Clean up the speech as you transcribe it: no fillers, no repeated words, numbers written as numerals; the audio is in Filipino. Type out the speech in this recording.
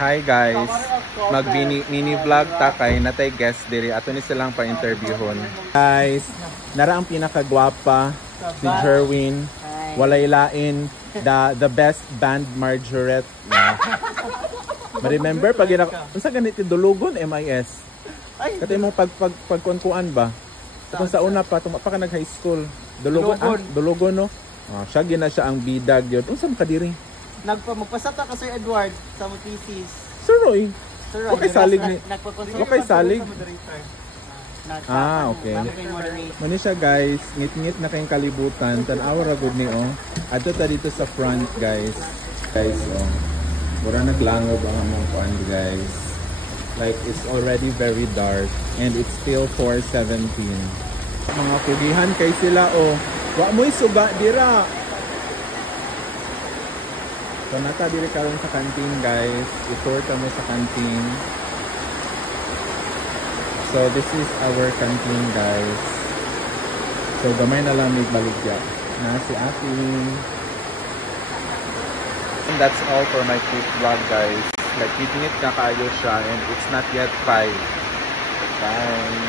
Hi guys, mag mini vlog ta kay natay guest diri ato ni silang pa-interviewon. Guys, nara ang pinakagwapa si Jerwin, walay lain, the best band Marjoret. Ma-remember pag unsa ganito dulugon MIS. Katay mo pagkuan ba? Kung sa una pa tumapa ka nag high school. Dulugon no. Siya gina siya ang bidag yun. Unsa man kadiri? Magpasata ka Sir Edward sa mo thesis. Sir Roy. Okay salig ni. Okay salig. Okay. Mani siya guys, ngit-ngit na kayong kalibutan. Tan-aw ra gud ni Adto ta dito sa front guys. Guys mura naglangob ang among kuan guys. Like it's already very dark and it's still 4:17. Mga pugihan kay sila wa mo'y suga dira. So nata diri karon sa canteen guys. I-tour ta mo sa canteen. So this is our canteen guys. So gamay na lang may baligya. Na si ating. And that's all for my quick vlog guys. Like, hit na kaayo siya and it's not yet 5. Bye!